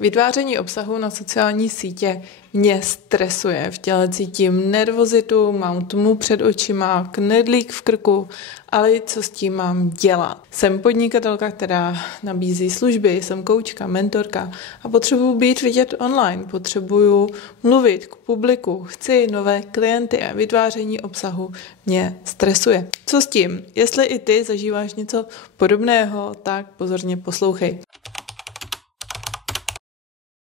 Vytváření obsahu na sociální sítě mě stresuje. V těle cítím nervozitu, mám tmu před očima, knedlík v krku, ale co s tím mám dělat? Jsem podnikatelka, která nabízí služby, jsem koučka, mentorka a potřebuji být vidět online, potřebuju mluvit k publiku, chci nové klienty a vytváření obsahu mě stresuje. Co s tím? Jestli i ty zažíváš něco podobného, tak pozorně poslouchej.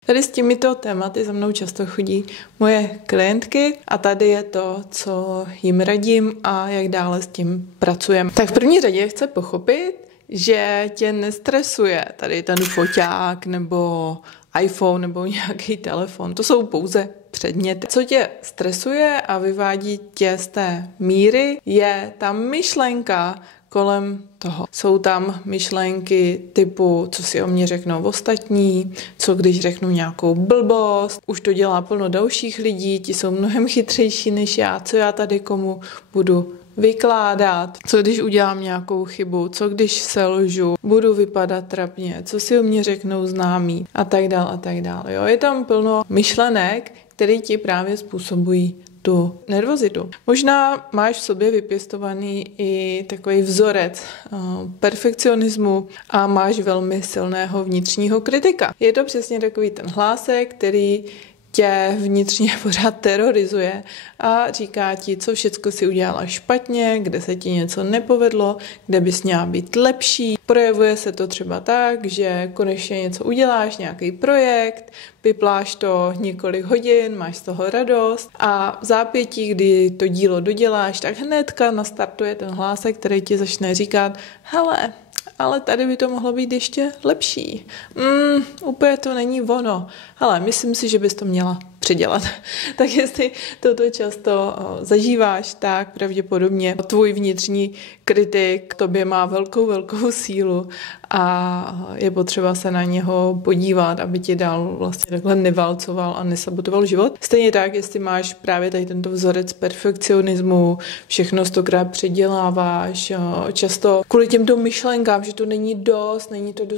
Tady s těmito tématy za mnou často chodí moje klientky a tady je to, co jim radím a jak dále s tím pracujeme. Tak v první řadě chci pochopit, že tě nestresuje tady ten foťák nebo iPhone nebo nějaký telefon. To jsou pouze předměty. Co tě stresuje a vyvádí tě z té míry, je ta myšlenka kolem toho. Jsou tam myšlenky typu, co si o mě řeknou ostatní, co když řeknu nějakou blbost, už to dělá plno dalších lidí, ti jsou mnohem chytřejší než já, co já tady komu budu vykládat, co když udělám nějakou chybu, co když selžu, budu vypadat trapně, co si o mě řeknou známí a tak dál a tak dál. Jo, je tam plno myšlenek, které ti právě způsobují tu nervozitu. Možná máš v sobě vypěstovaný i takový vzorec perfekcionismu a máš velmi silného vnitřního kritika. Je to přesně takový ten hlásek, který tě vnitřně pořád terorizuje a říká ti, co všecko si udělala špatně, kde se ti něco nepovedlo, kde bys měla být lepší. Projevuje se to třeba tak, že konečně něco uděláš, nějaký projekt, vypláš to několik hodin, máš z toho radost a v zápětí, kdy to dílo doděláš, tak hnedka nastartuje ten hlásek, který ti začne říkat, hele, ale tady by to mohlo být ještě lepší. Úplně to není ono. Hele, myslím si, že bys to měla předělat. Tak jestli toto často zažíváš, tak pravděpodobně tvůj vnitřní kritik tobě má velkou sílu a je potřeba se na něho podívat, aby ti dál vlastně takhle neválcoval a nesabotoval život. Stejně tak, jestli máš právě tady tento vzorec perfekcionismu, všechno stokrát předěláváš, často kvůli těmto myšlenkám, že to není dost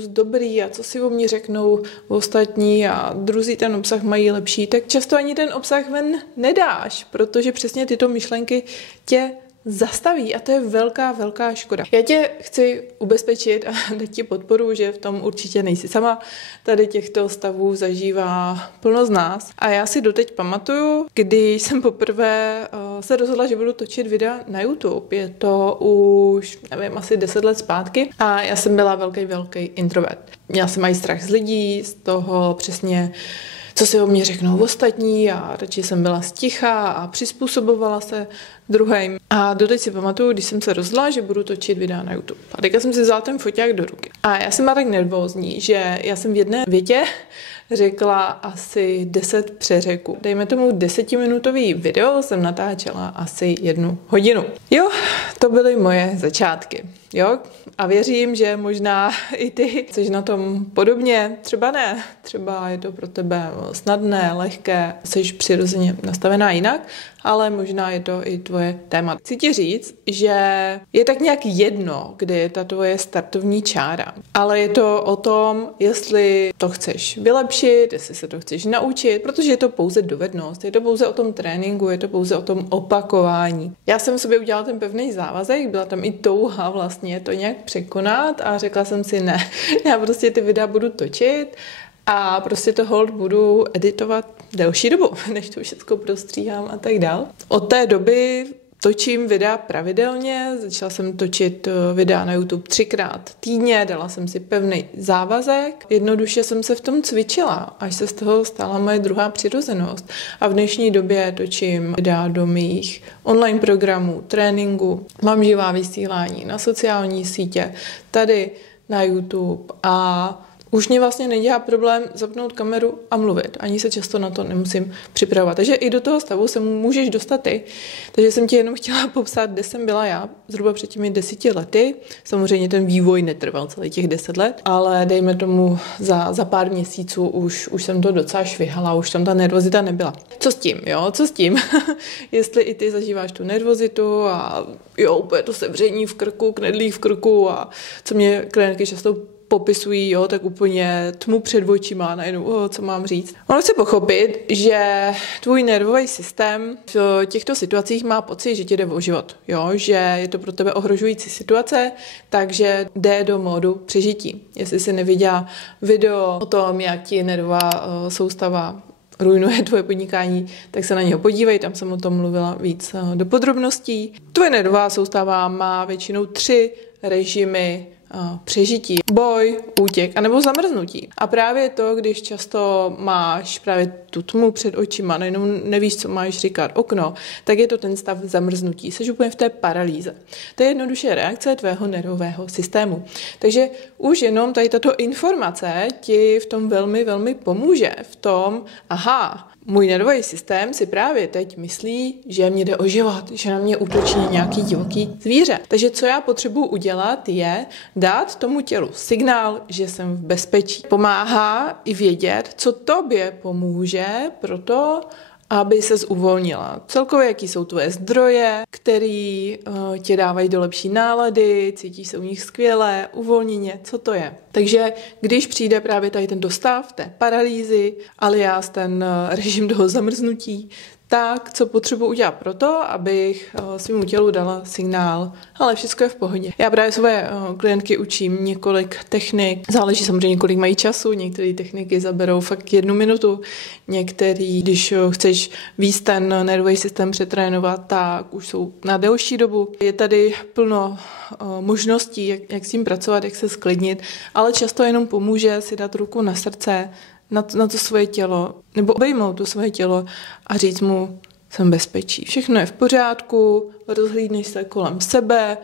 dobrý a co si o mě řeknou ostatní a druzí ten obsah mají lepší, tak často ani ten obsah ven nedáš, protože přesně tyto myšlenky tě zastaví a to je velká škoda. Já tě chci ubezpečit a dát ti podporu, že v tom určitě nejsi sama. Tady těchto stavů zažívá plno z nás. A já si doteď pamatuju, když jsem poprvé se rozhodla, že budu točit videa na YouTube. Je to už, nevím, asi 10 let zpátky a já jsem byla velký introvert. Měla jsem mají strach z lidí, z toho přesně co si o mě řeknou ostatní a radši jsem byla sticha a přizpůsobovala se druhým. A doteď si pamatuju, když jsem se rozhodla, že budu točit videa na YouTube. A teďka jsem si vzala ten foťák do ruky. A já jsem byla tak nervózní, že já jsem v jedné větě řekla asi 10 přeřeků. Dejme tomu 10minutový video jsem natáčela asi 1 hodinu. Jo, to byly moje začátky. Jo, a věřím, že možná i ty jsi na tom podobně, třeba ne, třeba je to pro tebe snadné, lehké, jsi přirozeně nastavená jinak, ale možná je to i tvoje téma. Chci ti říct, že je tak nějak jedno, kde je ta tvoje startovní čára, ale je to o tom, jestli to chceš vylepšit, jestli se to chceš naučit, protože je to pouze dovednost, je to pouze o tom tréninku, je to pouze o tom opakování. Já jsem sobě udělala ten pevný závazek, byla tam i touha vlastně to nějak překonat a řekla jsem si ne, já prostě ty videa budu točit a prostě to hold budu editovat delší dobu, než to všechno prostříhám a tak dál. Od té doby točím videa pravidelně, začala jsem točit videa na YouTube 3krát týdně, dala jsem si pevný závazek, jednoduše jsem se v tom cvičila, až se z toho stala moje druhá přirozenost. A v dnešní době točím videa do mých online programů, tréninku, mám živá vysílání na sociální sítě, tady na YouTube a už mě vlastně nedělá problém zapnout kameru a mluvit. Ani se často na to nemusím připravovat. Takže i do toho stavu se můžeš dostat ty. Takže jsem ti jenom chtěla popsat, kde jsem byla já zhruba před těmi 10 lety. Samozřejmě ten vývoj netrval celých těch 10 let, ale dejme tomu za pár měsíců už jsem to docela švihala, už tam ta nervozita nebyla. Co s tím, jo? Co s tím? Jestli i ty zažíváš tu nervozitu a jo, úplně to sevření v krku, knedlík v krku a co mě klientky často popisují, jo, tak úplně tmu před očima, najednou, co mám říct. Ono chce pochopit, že tvůj nervový systém v těchto situacích má pocit, že ti jde o život, jo, že je to pro tebe ohrožující situace, takže jde do módu přežití. Jestli jsi neviděla video o tom, jak ti nervová soustava ruinuje tvoje podnikání, tak se na něho podívej, tam jsem o tom mluvila víc do podrobností. Tvoje nervová soustava má většinou 3 režimy přežití, boj, útěk anebo zamrznutí. A právě to, když často máš právě tu tmu před očima, nejenom nevíš, co máš říkat, okno, tak je to ten stav zamrznutí. Jsi úplně v té paralýze. To je jednoduše reakce tvého nervového systému. Takže už jenom tady tato informace ti v tom velmi, velmi pomůže. V tom, aha, můj nervový systém si právě teď myslí, že mě jde o život, že na mě útočí nějaký divoký zvíře. Takže co já potřebuji udělat je dát tomu tělu signál, že jsem v bezpečí. Pomáhá i vědět, co tobě pomůže proto, aby ses uvolnila. Celkově, jaký jsou tvoje zdroje, který tě dávají do lepší nálady, cítíš se u nich skvěle, uvolněně, co to je. Takže když přijde právě tady ten dostav té paralýzy, alias ten režim toho zamrznutí, tak co potřebuji udělat proto, abych svému tělu dala signál, ale všechno je v pohodě. Já právě své klientky učím několik technik, záleží samozřejmě, kolik mají času, některé techniky zaberou fakt 1 minutu, některé, když chceš víc ten nervový systém přetrénovat, tak už jsou na delší dobu. Je tady plno možností, jak s tím pracovat, jak se sklidnit, ale často jenom pomůže si dát ruku na srdce, na to svoje tělo, nebo obejmout to svoje tělo a říct mu, jsem bezpečí. Všechno je v pořádku, rozhlídneš se kolem sebe,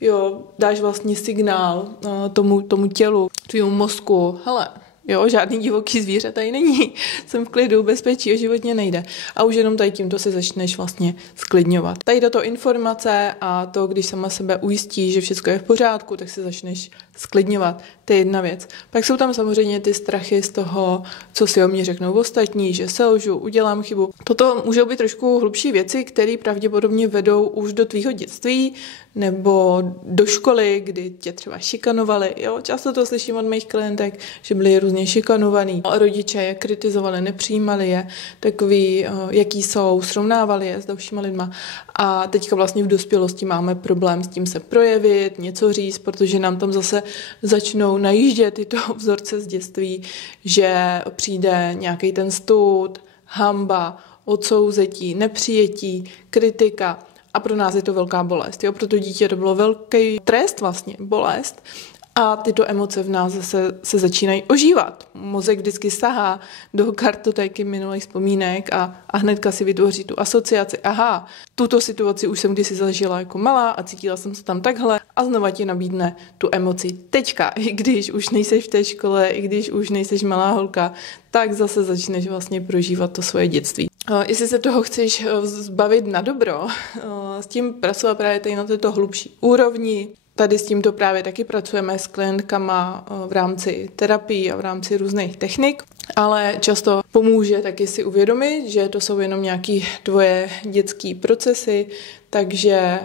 jo, dáš vlastně signál tomu tělu, tvému mozku, hele, jo, žádný divoký zvíře tady není, jsem v klidu, bezpečí, o životně nejde. A už jenom tady tímto se začneš vlastně sklidňovat. Tady tato informace a to, když sama sebe ujistí, že všechno je v pořádku, tak se začneš sklidňovat. To je jedna věc. Pak jsou tam samozřejmě ty strachy z toho, co si o mě řeknou ostatní, že selžu, udělám chybu. Toto můžou být trošku hlubší věci, které pravděpodobně vedou už do tvýho dětství nebo do školy, kdy tě třeba šikanovali. Jo, často to slyším od mých klientek, že byli různě šikanovaní. Rodiče je kritizovali, nepřijímali je, takový, jaký jsou, srovnávali je s dalšíma lidma. A teďka vlastně v dospělosti máme problém s tím se projevit, něco říct, protože nám tam zase začnou najíždět tyto vzorce z dětství, že přijde nějaký ten stud, hanba, odsouzetí, nepřijetí, kritika a pro nás je to velká bolest. Jo? Pro to dítě to bylo velký trest vlastně, bolest. A tyto emoce v nás zase se začínají ožívat. Mozek vždycky sahá do kartotéky minulých vzpomínek a hnedka si vytvoří tu asociaci. Aha, tuto situaci už jsem kdysi zažila jako malá a cítila jsem se tam takhle a znova ti nabídne tu emoci teďka, i když už nejseš v té škole, i když už nejseš malá holka, tak zase začneš vlastně prožívat to svoje dětství. Jestli se toho chceš zbavit na dobro, s tím pracovat právě tady na této hlubší úrovni. Tady s tímto právě taky pracujeme s klientkama v rámci terapii a v rámci různých technik, ale často pomůže taky si uvědomit, že to jsou jenom nějaký tvoje dětský procesy, takže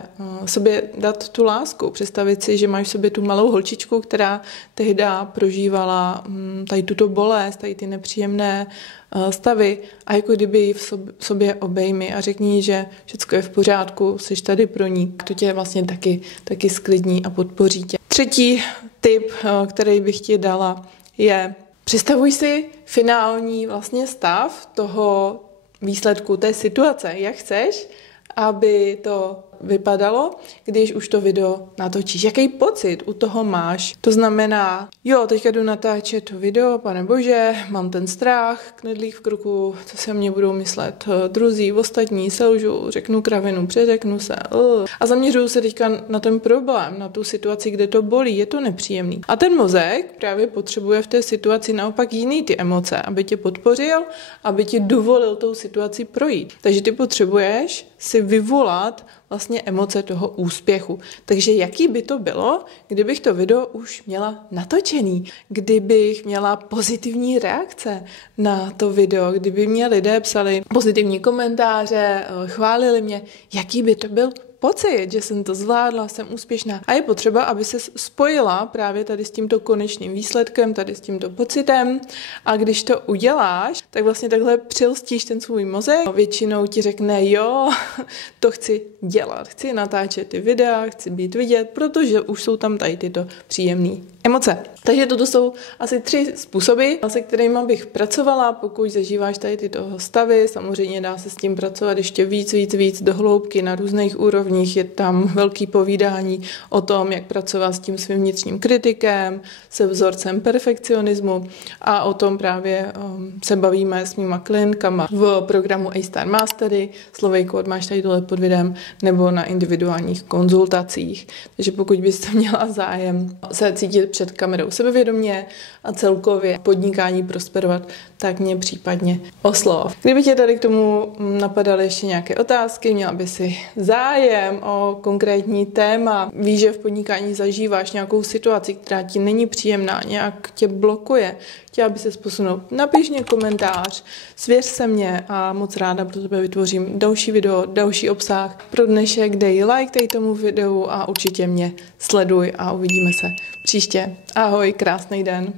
sobě dát tu lásku, představit si, že máš v sobě tu malou holčičku, která tehdy prožívala tady tuto bolest, tady ty nepříjemné stavy a jako kdyby ji v sobě obejmi a řekni, že všechno je v pořádku, jsi tady pro ní. To tě vlastně taky sklidní a podpoří tě. Třetí tip, který bych ti dala, je představuj si finální vlastně stav toho výsledku té situace, jak chceš, aby to vypadalo, když už to video natočíš. Jaký pocit u toho máš? To znamená, jo, teďka jdu natáčet to video, pane bože, mám ten strach, knedlík v krku, co se mě budou myslet druzí, ostatní, selžu, řeknu kravinu, přeřeknu se. A zaměřuju se teďka na ten problém, na tu situaci, kde to bolí, je to nepříjemný. A ten mozek právě potřebuje v té situaci naopak jiný ty emoce, aby tě podpořil, aby ti dovolil tou situaci projít. Takže ty potřebuješ si vyvolat vlastně emoce toho úspěchu. Takže jaký by to bylo, kdybych to video už měla natočený, kdybych měla pozitivní reakce na to video, kdyby mě lidé psali pozitivní komentáře, chválili mě, jaký by to byl pocit, že jsem to zvládla, jsem úspěšná. A je potřeba, aby se spojila právě tady s tímto konečným výsledkem, tady s tímto pocitem. A když to uděláš, tak vlastně takhle přilstíš ten svůj mozek. Většinou ti řekne, jo, to chci dělat, chci natáčet ty videa, chci být vidět, protože už jsou tam tady tyto příjemné emoce. Takže toto jsou asi 3 způsoby, se kterými bych pracovala, pokud zažíváš tady tyto stavy. Samozřejmě dá se s tím pracovat ještě víc do hloubky na různých úrovních. Je tam velký povídání o tom, jak pracovat s tím svým vnitřním kritikem, se vzorcem perfekcionismu a o tom právě se bavíme s mýma klientkama v programu A-Star Mastery. Slovej kód máš tady dole pod videem nebo na individuálních konzultacích. Takže pokud byste měla zájem se cítit před kamerou sebevědomě a celkově podnikání prosperovat, tak mě případně oslov. Kdyby tě tady k tomu napadaly ještě nějaké otázky, měla by si zájem o konkrétní téma, víš, že v podnikání zažíváš nějakou situaci, která ti není příjemná, nějak tě blokuje, chtěla by se posunout, napiš mě komentář, svěř se mě a moc ráda pro tebe vytvořím další video, další obsah. Pro dnešek dej like tady tomu videu a určitě mě sleduj a uvidíme se příště. Ahoj, krásný den.